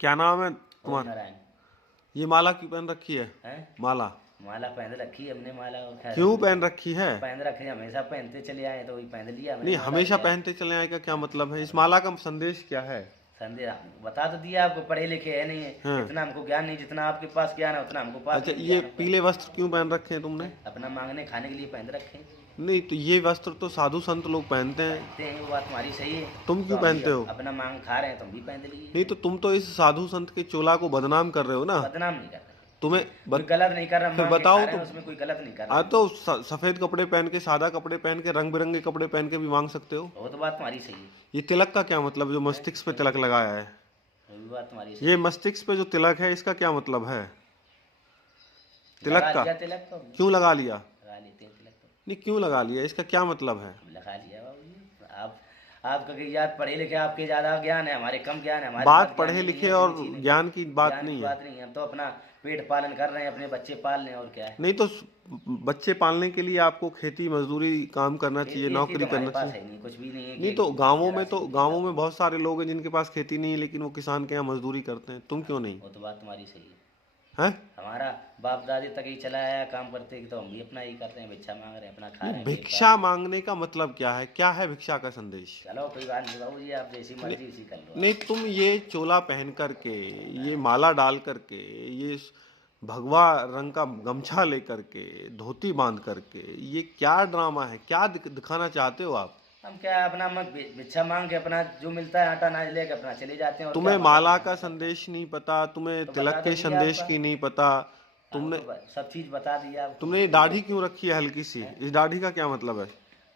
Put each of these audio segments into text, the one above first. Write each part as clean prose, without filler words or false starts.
क्या नाम है ओम तुम्हारा? नारायण। ये माला क्यों पहन रखी है? हैं? माला माला पहन रखी है हमने, माला और खैर क्यों पहन रखी है? पहन रखे, हमेशा पहनते चले आए तो वही पहन लिया मैंने नहीं, माला हमेशा भैया। पहनते चले आए का क्या मतलब है? इस माला का संदेश क्या है? संदेह बता तो दिया आपको, पढ़े लिखे है नहीं है, हाँ। इतना हमको ज्ञान नहीं, जितना आपके पास ज्ञान है उतना हमको पास अच्छा, नहीं ये ज्ञान है। पीले वस्त्र क्यों पहन रखे हैं तुमने? अपना मांगने खाने के लिए पहन रखे हैं। नहीं तो ये वस्त्र तो साधु संत लोग पहनते हैं, पहनते हैं, वो बात तुम्हारी सही है। तुम तो क्यों हम भी पहनते हो? अपना मांग खा रहे हैं, तुम भी पहन नहीं लीजिए। तो तुम तो इस साधु संत के चोला को बदनाम कर रहे हो ना। बदनाम नहीं कर रहे, तुम्हें कोई गलत नहीं कर रहा, फिर मांग के खा बताओ रहे हैं, तुम। उसमें कोई गलत नहीं कर आ रहा। तो सफेद कपड़े पहन के, सादा कपड़े पहन के, रंग बिरंगे कपड़े पहन के भी मांग सकते हो। वो तो बात तुम्हारी सही है। ये तिलक का क्या मतलब, जो मस्तिष्क पे तिलक लगाया है? वो भी बात तुम्हारी सही ये है। मस्तिष्क पे जो तिलक है, इसका क्या मतलब है? तिलक लगा का लिया तिलक तो, क्यों लगा लिया? लगा लेते हैं तिलक तो। नहीं, क्यों लगा लिया, इसका क्या मतलब है? अब लगा लिया बाबू जी। आप आपका कि याद पढ़े लिखे, आपके ज़्यादा ज्ञान है, हमारे कम ज्ञान है। हमारे बात पास ज्ञान पढ़े ही नहीं लिखे है, और इतनी चीज़ नहीं। ज्ञान की बात ज्ञान नहीं की है। बात नहीं है, हम तो अपना पेट पालन कर रहे हैं, अपने बच्चे पाल रहे हैं, और क्या है। नहीं तो बच्चे पालने के लिए आपको खेती मजदूरी काम करना चाहिए, खेती नौकरी तो हमारे करना पास चाहिए। है नहीं, कुछ भी नहीं है नहीं कि तो जरा गांवों में बहुत सारे लोग हैं जिनके पास खेती नहीं है, लेकिन वो किसान के यहाँ मजदूरी करते हैं। तुम क्यों नहीं? वो तो बात तुम्हारी सही है। हैं? हमारा बाप दादी तक ही चला आया काम करते, तो हम भी अपना ही करते हैं, भिक्षा मांग रहे हैं, अपना खा रहे हैं, पेट पाल भिक्षा रहे हैं। मांगने का मतलब क्या है? क्या है भिक्षा का संदेश? चलो कोई बात नहीं बाबू जी, आप जैसी नहीं, मर्जी उसी कर लो नहीं, आप। तुम ये चोला पहन करके, ये माला डाल करके, ये भगवा रंग का गमछा लेकर के, धोती बांध करके, ये क्या ड्रामा है? क्या दिखाना चाहते हो आप? हम क्या अपना भिक्षा मांग के अपना जो मिलता है आटा अनाज लेके अपना चले जाते हैं, और क्या तुम्हें माला माला का पहनना पड़ता संदेश नहीं पता, तुम्हें है। तो तिलक बता तो के दिया संदेश आपका, की नहीं पता। आपको तुमने तो सब चीज़ बता दिया आपको। तुमने ये दाढ़ी क्यों रखी है हल्की सी? हैं? इस दाढ़ी का क्या मतलब है?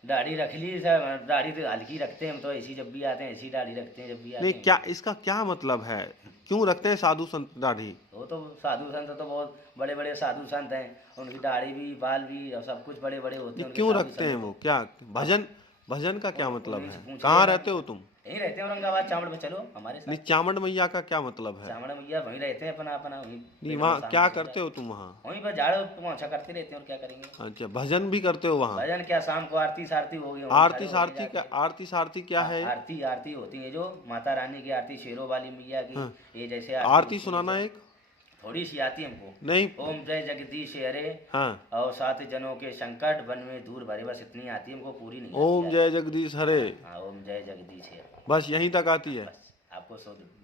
दाढ़ी रख ली सर, दाढ़ी तो हल्की रखते हैं हम तो, ऐसी जब भी आते हैं ऐसी दाढ़ी रखते हैं जब भी आते नहीं, हैं। क्या इसका क्या मतलब है? क्यों रखते हैं साधु संत दाढ़ी? वो तो साधु संत तो बहुत बड़े बड़े साधु संत हैं, उनकी दाढ़ी भी बाल भी और सब कुछ बड़े बड़े होते नहीं, हैं उनके क्यों साधु रखते हैं संत। वो? क्या भजन भजन का क्या मतलब उन्हीं से है? पूछ कहाँ लेना। रहते हो तुम? यहीं रहते हैं औरंगाबाद चावड़ में, चलो हमारे नहीं, साथ। चामंड मैया का क्या मतलब है? चावड़ मैया वहीं रहते हैं, अपना अपना वहीं नहीं, पेड़ में वहाँ सामने क्या सो करते जाते हो तुम वहाँ? हैं। वहीं पर झाड़ पोंछा करते रहते हैं, और क्या करेंगे। अच्छा, भजन भी करते हो वहाँ? भजन क्या, शाम को आरती सारती होगी, वहीं आरती खड़े होके सारती जाके। क्या? आरती सारती क्या है? आरती आरती होती है जो माता रानी की आरती, शेरों वाली मैया की। हाँ। ये जैसे आरती होती है, सुनाना एक। थोड़ी सी आती है हमको। नहीं। ओम जय जगदीश हरे हाँ। और सात जनों के संकट वन में दूर भरे, बस इतनी आती है हमको, पूरी नहीं ओम आती जय जगदीश हरे, हाँ, ओम जय जगदीश हरे, बस यहीं तक आती है। बस आपको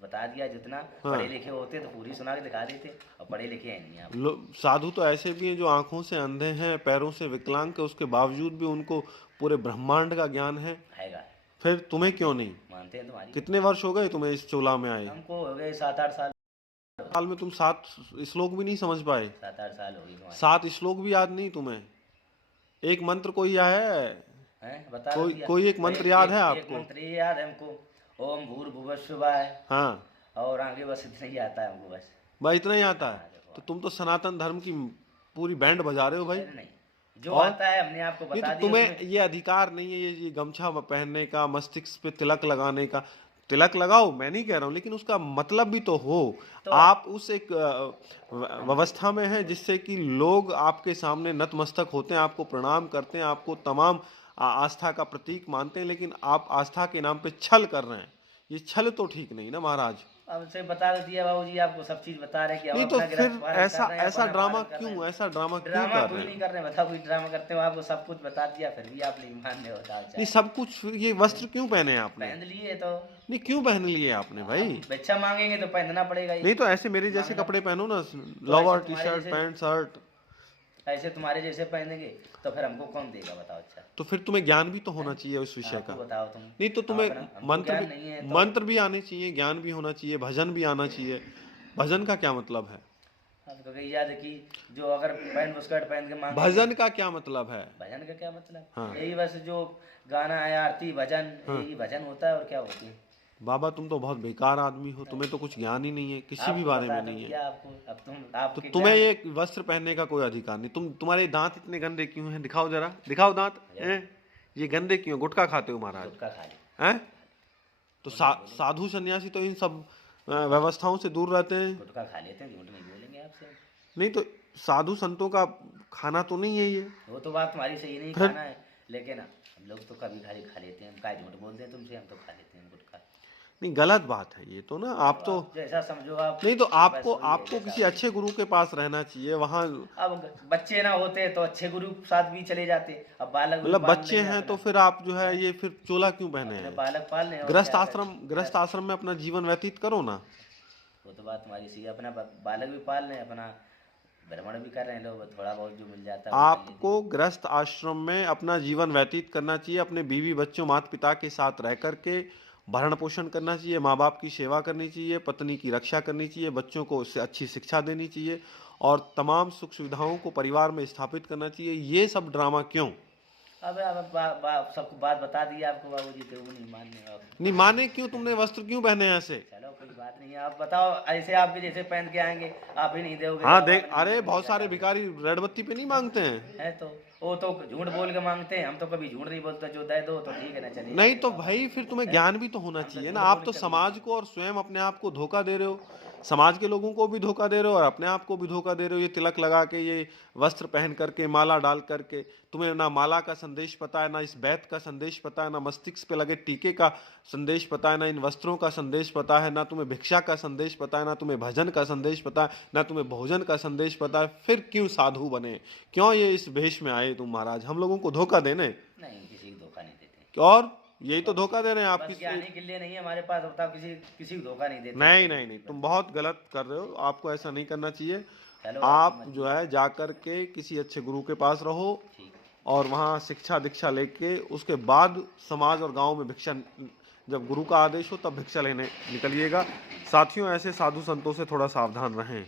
बता दिया। जितना हाँ। पढ़े लिखे होते तो पूरी सुना के दिखा देते, और पढ़े लिखे हैं नहीं आप। साधु तो ऐसे भी हैं जो आंखों से अंधे हैं, पैरों से विकलांग के, उसके बावजूद भी उनको पूरे ब्रह्मांड का ज्ञान है। आएगा। फिर तुम्हें क्यों नहीं? मानते हैं तुम्हारी। कितने वर्ष हो गए तुम्हें इस चोला में आए? हमको हो गए 7-8 साल। साल में तुम 7 श्लोक भी नहीं समझ पाए? 7-8 साल हो गई तुम्हारी। 7 श्लोक भी याद नहीं तुम्हें? एक मंत्र कोई है? हैं बता कोई दिया। कोई एक मंत्र याद है एक आपको? मंत्र ये याद है हमको, ओम भूर्भुवस्सुवाय, हाँ, और आगे बस इतना ही आता है हमको बस। भाई इतना ही आता है? हाँ, देखो। तो तुम तो सनातन धर्म की पूरी बैंड बजा रहे हो भाई। अरे नहीं, जो और आता है हमने आपको नहीं बता तो दिया तुम्हें उसमें। ये अधिकार नहीं है ये गमछा पहनने का, मस्तिष्क पे तिलक लगाने का। तिलक लगाओ, मैं नहीं कह रहा हूँ, लेकिन उसका मतलब भी तो हो। तो आप उस एक व्यवस्था में हैं जिससे कि लोग आपके सामने नतमस्तक होते हैं, आपको प्रणाम करते हैं, आपको तमाम आस्था का प्रतीक मानते हैं, लेकिन आप आस्था के नाम पे छल कर रहे हैं। ये छल तो ठीक नहीं ना महाराज। अब से बता दिया बाबू जी, आपको सब चीज बता रहे हैं कि हम नहीं तो अपना फिर गिरफ्त पालन ऐसा कर रहे हैं, ऐसा अपना ड्रामा पालन कर रहे क्यों, हैं। ऐसा ड्रामा क्यों ड्रामा कर कोई रहे नहीं हैं? कर रहे हैं, बताओ कोई ड्रामा करते हो। आपको सब कुछ बता दिया, फिर भी आप नहीं मान रहे हो। बताओ नहीं, चाहे सब कुछ। ये वस्त्र क्यों पहने हैं आपने? पहन लिए तो नहीं, क्यों पहन लिए आपने भाई? अब भिक्षा मांगेंगे तो पहनना पड़ेगा ही। नहीं तो ऐसे मेरे जैसे मांगना कपड़े पहनो ना, तो लोअर ऐसे टी तुम्हारे शर्ट जैसे पैंट शर्ट। ऐसे तुम्हारे जैसे पहनेंगे तो फिर हमको कौन देगा, बताओ। अच्छा तो फिर तुम्हें ज्ञान भी तो होना चाहिए उस विषय आपको का। बताओ तुम। नहीं तो तुम्हें हमको मंत्र ज्ञान भी नहीं है तो मंत्र भी आने चाहिए, ज्ञान भी होना चाहिए, भजन भी आना चाहिए। भजन का क्या मतलब है? आपको कही याद है कि जो अगर पैंट बुस्कट पहन के मांगे। भजन का क्या मतलब है? भजन का क्या मतलब? हाँ। यही बस जो गाना है, आरती भजन, हाँ। यही भजन होता है, और क्या होती है। बाबा तुम तो बहुत बेकार आदमी हो, तुम्हें तो कुछ ज्ञान ही नहीं है, किसी भी आपको बारे बता में दूं नहीं है। क्या आपको, अब तुम तो आपके तुम्हें ज्ञान- ये वस्त्र पहनने का कोई अधिकार नहीं। तुम्हारे दांत इतने गंदे क्यों हैं? दिखाओ जरा, दिखाओ दांत हैं? ये गंदे क्यों? गुटखा खाते हो महाराज? गुटखा खा ली। हैं? तो साधु सन्यासी तो इन सब व्यवस्थाओं से दूर रहते हैं। गुटखा खा लेते हैं, झूठ नहीं बोलेंगे आपसे। नहीं तो साधु संतों का खाना तो नहीं है ये। वो तो बात तुम्हारी सही नहीं, फिर- खाना है, लेकिन हम लोग तो कभी खाली खा लेते हैं। हम क्या झूठ बोलते हैं तुमसे, हम तो खा लेते हैं गुटखा। नहीं, गलत बात है ये तो ना। आप तो आप जैसा समझो आप, नहीं तो बस आपको वही है आपको जैसा किसी आप अच्छे गुरु के पास रहना चाहिए वहाँ। अब बच्चे ना होते तो अच्छे गुरु के साथ भी चले जाते, अब बालक भी मतलब पाल बच्चे रहे हैं हैं तो अपना। फिर आप जो है हैं? ये फिर चोला क्यों पहने अपने हैं? बालक पाल रहे हैं और गृहस्थ क्या करें। आश्रम गृहस्थ गृहस्थ, आश्रम में अपना जीवन व्यतीत करो ना। वो तो बात तुम्हारी सही है, अपना बालक भी पाल रहे हैं, अपना भ्रमण भी कर रहे हैं लोग, थोड़ा बहुत जो मिल जाता है वो कर लेते आपको हैं। गृहस्थ आश्रम में अपना जीवन व्यतीत करना चाहिए, अपने बीवी बच्चों माता पिता के साथ रह करके भरण पोषण करना चाहिए, माँ बाप की सेवा करनी चाहिए, पत्नी की रक्षा करनी चाहिए, बच्चों को उससे अच्छी शिक्षा देनी चाहिए और तमाम सुख सुविधाओं को परिवार में स्थापित करना चाहिए। ये सब ड्रामा क्यों? अब सबको बात बता दी आपको बाबूजी, तो वो नहीं मानने अब। नहीं माने क्यों? तुमने वस्त्र क्यों पहने हैं ऐसे? चलो कोई बात नहीं है, आप बताओ, ऐसे आपके जैसे पहन के आएंगे, आप ही नहीं दोगे हाँ तो अब देख, नहीं अरे बहुत मिलेगा सारे सामने। भिखारी रेड बत्ती पे नहीं मांगते हैं। है तो वो तो झूठ बोल के मांगते हैं, हम तो कभी झूठ नहीं बोलते, जो दे दो तो ठीक है ना, चलिए नहीं आगे तो बाबा। भाई फिर तुम्हें हैं? ज्ञान भी तो होना हम तो चाहिए ना। झूठ आप बोल तो के कभी समाज को और स्वयं अपने आप को धोखा दे रहे हो। समाज के लोगों को भी धोखा दे रहे हो और अपने आप को भी धोखा दे रहे हो। ये तिलक लगा के, ये वस्त्र पहन करके, माला डाल करके, तुम्हें ना माला का संदेश पता है, ना इस बैत का संदेश पता है, ना मस्तिष्क पे लगे टीके का संदेश पता है, ना इन वस्त्रों का संदेश पता है, ना तुम्हें भिक्षा का संदेश पता है, ना तुम्हें भजन का संदेश पता है, ना तुम्हें भोजन का संदेश पता है। फिर क्यों साधु बने? क्यों ये इस वेश में आए तुम महाराज? हम लोगों को धोखा देने? नहीं, किसी को धोखा नहीं देते। और यही तो धोखा दे रहे हैं आप बस किसी। ज्ञानी के लिए नहीं है हमारे पास, बताओ, किसी को धोखा नहीं देते हम नहीं तो। नहीं नहीं, तुम बहुत गलत कर रहे हो। आपको ऐसा नहीं करना चाहिए। चलो आपकी आप जो मर्जी। है जाकर के किसी अच्छे गुरु के पास रहो ठीक। और वहाँ शिक्षा दीक्षा लेके उसके बाद समाज और गांव में भिक्षा, जब गुरु का आदेश हो तब भिक्षा लेने निकलिएगा। साथियों, ऐसे साधु संतों से थोड़ा सावधान रहें।